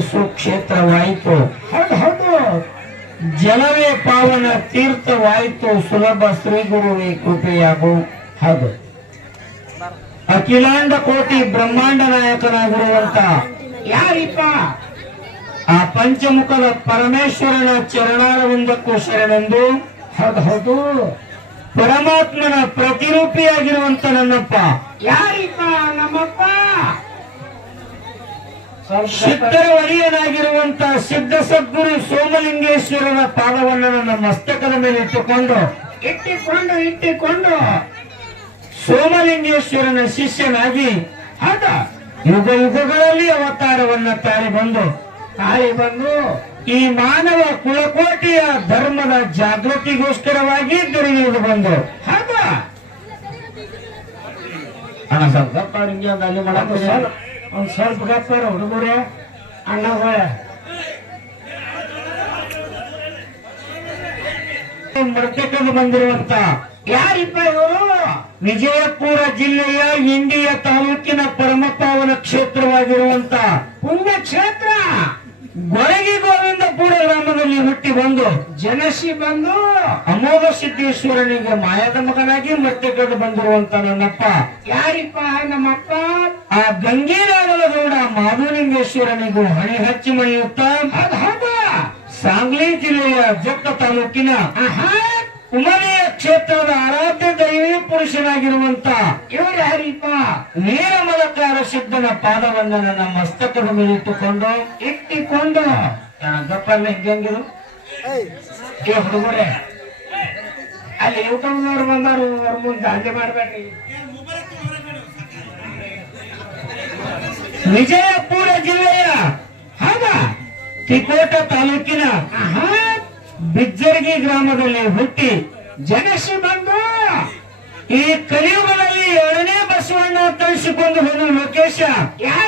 ಸುಕ್ಷೇತ್ರವಾಯಿತು ಜಲವೇ ಪಾವನ ತೀರ್ಥವಾಯಿತು. ಸುಲಭ ಶ್ರೀ ಗುರುವೇ ಕೃಪೆಯಾಗು. ಹೌದು. ಅಖಿಲಾಂಡ ಕೋಟಿ ಬ್ರಹ್ಮಾಂಡ ನಾಯಕನಾಗಿರುವಂತ ಯಾರಿಪ್ಪ? ಆ ಪಂಚಮುಖದ ಪರಮೇಶ್ವರನ ಚರಣಾರವಿಂದಕ್ಕೂ ಶರಣೆಂದು. ಹೌದು. ಪರಮಾತ್ಮನ ಪ್ರತಿರೂಪಿಯಾಗಿರುವಂತ ನನ್ನಪ್ಪ. ಯಾರಿಪ್ಪ? ನಮ್ಮಪ್ಪ. ಸಿದ್ಧರ ಒಡೆಯನಾಗಿರುವಂತ ಸಿದ್ಧ ಸದ್ಗುರು ಸೋಮಲಿಂಗೇಶ್ವರನ ಪಾದವನ್ನು ನನ್ನ ಮಸ್ತಕದ ಮೇಲೆ ಇಟ್ಟುಕೊಂಡು ಇಟ್ಟಿಕೊಂಡು ಇಟ್ಟಿಕೊಂಡು. ಸೋಮಲಿಂಗೇಶ್ವರನ ಶಿಷ್ಯನಾಗಿ ಆತ ಯುಗ ಯುಗಗಳಲ್ಲಿ ಅವತಾರವನ್ನ ತಾಳಿ ಬಂದು ತಾಳಿ ಬಂದು ಈ ಮಾನವ ಕುಲಕೋಟಿಯ ಧರ್ಮದ ಜಾಗೃತಿಗೋಸ್ಕರವಾಗಿ ದೊರೆಯುವುದು ಬಂದು ಹೌದ ಅಣ್ಣ ಸರ್ ತಪ್ಪ ಹಿಂಗೆ ಮಾಡಕ್ಕೆ ಸ್ವಲ್ಪ ಗಪ್ಪಾರ ಹುಡುಗರೇ. ಅಣ್ಣಗಳ ಮೃತಕದ ಬಂದಿರುವಂತ ಯಾರಿಪ್ಪ ಇವರು? ವಿಜಯಪುರ ಜಿಲ್ಲೆಯ ಇಂಡಿಯ ತಾಲೂಕಿನ ಪರಮಪಾವನ ಕ್ಷೇತ್ರವಾಗಿರುವಂತ ಪುಣ್ಯ ಕ್ಷೇತ್ರ ಗೊಳಗಿ ಹುಟ್ಟಿ ಬಂದು ಜನಸಿ ಬಂದು ಅಮೋಘ ಸಿದ್ದೇಶ್ವರನಿಗೆ ಮಾಯದ ಮಗನಾಗಿ ಮೃತಕದ ಬಂದಿರುವಂತ ನನ್ನಪ್ಪ. ಯಾರಿಪ್ಪ? ನಮ್ಮಪ್ಪ. ಆ ಗಂಗೀರಾಗದ ಗೌಡ ಮಾಧುಲಿಂಗೇಶ್ವರನಿಗೂ ಹಣೆ ಹಚ್ಚಿ ಮಣಿಯುತ್ತಾ ಸಾಂಗ್ಲಿ ಜಿಲ್ಲೆಯ ಜಕ್ಕ ತಾಲೂಕಿನ ಆಹಾ. ಕುಮಲಿಯ ಕ್ಷೇತ್ರದ ಆರಾಧ್ಯ ದೈವಿ ಪುರುಷನಾಗಿರುವಂತ ಇವರು ಯಾರಿಪ್ಪ? ವೀರಮಲಕಾರ ಸಿದ್ಧನ ಪಾದವನ್ನ ನನ್ನ ಮಸ್ತಕದ ಮೇಲೆ ಇಟ್ಟುಕೊಂಡು ಇಟ್ಟಿಕೊಂಡು. ಗಪ್ಪಲ್ಲ ಹೆಂಗಿರು ಹುಡುಗರೇ. ಅಲ್ಲಿ ಯೂಟ್ಯೂಬ್ನವ್ರು ಬಂದಾರು ಅವ್ರ ಮುಂದೆ ದಾಂಧೆ ಮಾಡ್ಬೇಡ್ರಿ. ವಿಜಯಪುರ ಜಿಲ್ಲೆಯ ಹೌದ ತಿಕೋಟ ತಾಲೂಕಿನ ಬಿಜ್ಜರ್ಗಿ ಗ್ರಾಮದಲ್ಲಿ ಹುಟ್ಟಿ ಜನಸಿ ಬಂದು ಈ ಕಲಿಯುಗದಲ್ಲಿ ಎರಡನೇ ಬಸವಣ್ಣ ತರಿಸಿಕೊಂಡು ಹೋದ ಲೋಕೇಶ. ಅವರು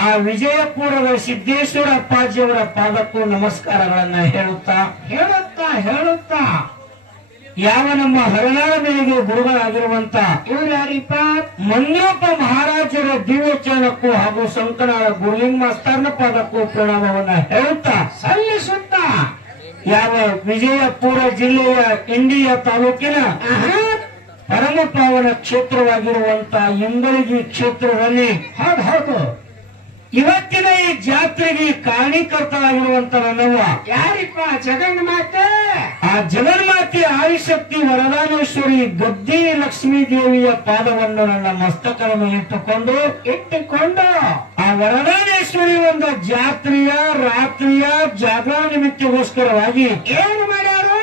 ಆ ವಿಜಯಪುರದ ಸಿದ್ದೇಶ್ವರ ಅಪ್ಪಾಜಿಯವರ ಪಾದಕ್ಕೂ ನಮಸ್ಕಾರಗಳನ್ನ ಹೇಳುತ್ತಾ ಹೇಳುತ್ತಾ ಹೇಳುತ್ತಾ. ಯಾವ ನಮ್ಮ ಹರನಾಳ ಮೇಲೆ ಗುರುಗಳಾಗಿರುವಂತ ಇವ್ರು ಯಾರಿಪ್ಪ? ಮಹಾರಾಜರ ದಿವ್ಯ ಹಾಗೂ ಸಂಕನಾಳ ಗುರುಲಿಂಗ ಮಾಸ್ತರ್ನ ಪಾದಕ್ಕೂ ಪ್ರಣಾಮವನ್ನ ಹೇಳುತ್ತಾ, ಸಲ್ಲಿಸುತ್ತಾ. ಯಾವ ವಿಜಯಪುರ ಜಿಲ್ಲೆಯ ಇಂಡಿಯ ತಾಲೂಕಿನ ಪರಮ ಪಾವನ ಕ್ಷೇತ್ರವಾಗಿರುವಂತ ಇಂಗಳಗಿ ಕ್ಷೇತ್ರದಲ್ಲಿ ಹೌದು ಇವತ್ತಿನ ಈ ಜಾತ್ರೆಗೆ ಕಾರಣೀಕರ್ತರಾಗಿರುವಂತ ನನ್ನವ್ವ ಯಾರಿಪ್ಪ? ಜಗನ್ ಮಾತೆ ಆ ಜಗನ್ಮಾತೆ ಆದಿಶಕ್ತಿ ವರದಾನೇಶ್ವರಿ ಗದ್ದಿ ಲಕ್ಷ್ಮೀ ದೇವಿಯ ಪಾದವನ್ನು ನನ್ನ ಮಸ್ತಕವನ್ನು ಇಟ್ಟುಕೊಂಡು ಇಟ್ಟುಕೊಂಡು? ಆ ವರದಾನೇಶ್ವರಿ ಒಂದು ಜಾತ್ರೆಯ ರಾತ್ರಿಯ ಜಾಗರಣ ನಿಮಿತ್ತಗೋಸ್ಕರವಾಗಿ ಏನು ಮಾಡ್ಯಾರು?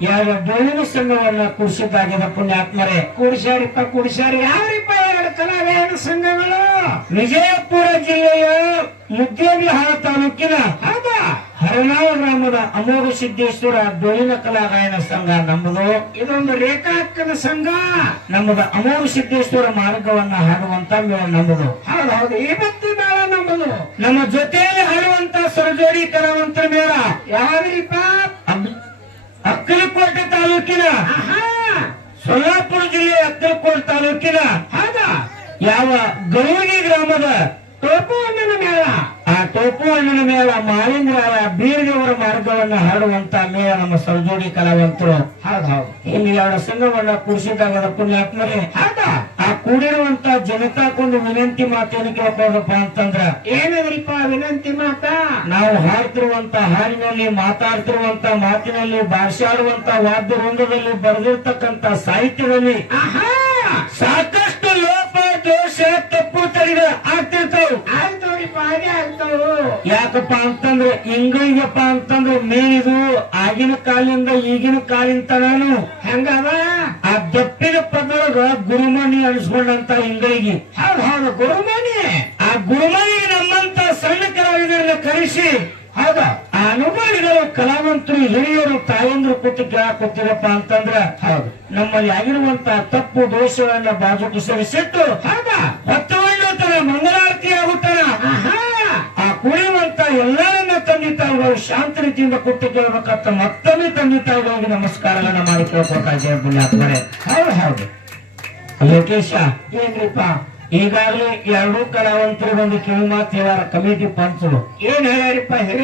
ಯಾವ ಡೊಳ್ಳಿನ ಸಂಘವನ್ನ ಕುಡಿಸಿದ್ದಾಗಿದೆ ಪುಣ್ಯಾತ್ಮರೇ. ಕುಡಿಸ್ಯಾರಿಪ್ಪ ಕುಡಿಸ್ಯಾರಿ ಯಾರಿಪ್ಪ ಎರಡು ಕಲಾವೇನು ಸಂಘಗಳು? ವಿಜಯಪುರ ಜಿಲ್ಲೆಯ ಮುದ್ದೇಬಿಹಾಳ ತಾಲೂಕಿನ ಹೌದಾ? ಹರನಾಳ ಗ್ರಾಮದ ಅಮೋಘ ಸಿದ್ದೇಶ್ವರ ಡೊಳ್ಳಿನ ಕಲಾಗಾಯನ ಸಂಘ ನಮ್ಮದು. ಇದೊಂದು ರೇಖಾಕ್ಕನ ಸಂಘ. ನಮ್ಮದ ಅಮೋಘ ಸಿದ್ದೇಶ್ವರ ಮಾರ್ಗವನ್ನ ಹಾಡುವಂತ ಮೇಳ ನಮ್ಮದು. ಹೌದು ಈ ಇವತ್ತು ಮೇಳ ನಮ್ಮದು. ನಮ್ಮ ಜೊತೆಯಲ್ಲಿ ಹಾಡುವಂತ ಸರಜೋಡಿ ಕಲಾವಂತ ಮೇಳ. ಯಾರೀಪ ಅಕ್ಕಲಕೋಟೆ ತಾಲೂಕಿನ ಸೊಲ್ಲಾಪುರ ಜಿಲ್ಲೆಯ ಅಕ್ಕಲಕೋಟೆ ತಾಲೂಕಿನ ಯಾವ ಗೌರಿ ಗ್ರಾಮದ ತೋಪು ಅಣ್ಣನ ಮೇಳ. ಆ ಟೋಪು ಹಣ್ಣಿನ ಮೇಳ ಮಾಲಿಂಗರಾಯ ಬೀರ್ದೇವರ ಮಾರ್ಗವನ್ನ ಹಾಡುವಂತ ಮೇಳ ನಮ್ಮ ಸರ್ಜೋಡಿ ಕಲಾವಂತರು. ಹೌದು ಹೌದು. ಇಲ್ಲಿ ಅವರ ಸಂಘವನ್ನ ಕೂಡಿಸಿದಾಗ ಪುಣ್ಯಾತ್ಮರೇ. ಹೌದಾ? ಆ ಕೂಡಿರುವಂತ ಜನತಾಕೊಂದು ವಿನಂತಿ ಮಾತೇನು ಕೇಳ್ಬೋದಪ್ಪ ಅಂತಂದ್ರ ಏನದ್ರಿಪ್ಪ ವಿನಂತಿ ಮಾತ? ನಾವು ಹಾಡ್ತಿರುವಂತ ಹಾಡಿನಲ್ಲಿ ಮಾತಾಡ್ತಿರುವಂತ ಮಾತಿನಲ್ಲಿ ಭಾಷಾಡುವಂತ ವಾದ್ಯ ವೃಂದದಲ್ಲಿ ಬರೆದಿರ್ತಕ್ಕಂತ ಸಾಹಿತ್ಯದಲ್ಲಿ ಸಾಕ ತಪ್ಪು ತಡಿದ ಆಗ್ತಿರ್ತಾವ್. ಆಯ್ತು ನೋಡಿಪ್ಪ ಹಾಗೆ ಆಗ್ತಾವು ಯಾಕಪ್ಪ ಅಂತಂದ್ರೆ ಹಿಂಗೈಗಪ್ಪ ಅಂತಂದ್ರೆ ಮೇಲಿದು ಆಗಿನ ಕಾಲಿಂದ ಈಗಿನ ಕಾಲಿಂದ ನಾನು. ಹೆಂಗದ? ಆ ದಪ್ಪಿನ ಪದೊಳಗ ಗುರುಮಣಿ ಅನಿಸ್ಕೊಂಡಂತ ಹಿಂಗೈಗಿ ಹೌದು ಹೌದು ಗುರುಮಣಿ ಆ ಗುರುಮಣಿ ನಮ್ಮಂತ ಸಣ್ಣ ಕಲಾವಿದರನ್ನ ಕರೆಸಿ. ಹೌದು. ಅನುಭವಿಗಳು ಕಲಾವಂತರು ಹಿರಿಯರು ತಾಯಂದ್ರು ಕೂತು ಕೊಟ್ಟಿರಪ್ಪ ಅಂತಂದ್ರ ಹೌದು. ನಮ್ಮಲ್ಲಿ ಆಗಿರುವಂತ ತಪ್ಪು ದೋಷಗಳನ್ನ ಬಾಜುಕು ಸರಿಸಿಟ್ಟು ಹೌದಾ ಹೊತ್ತುಕೊಂಡು ತರ ಮಂಗಳಾರತಿ ಆಗುತ್ತಾನ ಆಹಾ. ಆ ಕುಡಿಯುವಂತ ಎಲ್ಲರನ್ನ ತಂದೆ ತಾಯಿಗಳು ಶಾಂತ ರೀತಿಯಿಂದ ಕೊಟ್ಟು ಕೇಳಬೇಕಂತ ಮತ್ತೊಮ್ಮೆ ತಂದೆ ತಾಯಿಗಳಿಗೆ ನಮಸ್ಕಾರಗಳನ್ನ ಮಾಡಿ ಕೇಳ್ಕೊತಾ ಇದ್ದೇವೆ ಹೌದು ಹೌದು. ಲೋಕೇಶ ಏನ್ರಿಪ್ಪ? ಈಗಾಗಲೇ ಎರಡೂ ಕಲಾವಂತರು ಒಂದು ಕಿವಿ ಮಾತು ಹೇಳ್ಯಾರ ಕಮಿಟಿ ಪಂಚರು. ಏನ್ ಹೇಳ್ಯಾರಿಪ್ಪ ಹಿರಿಯ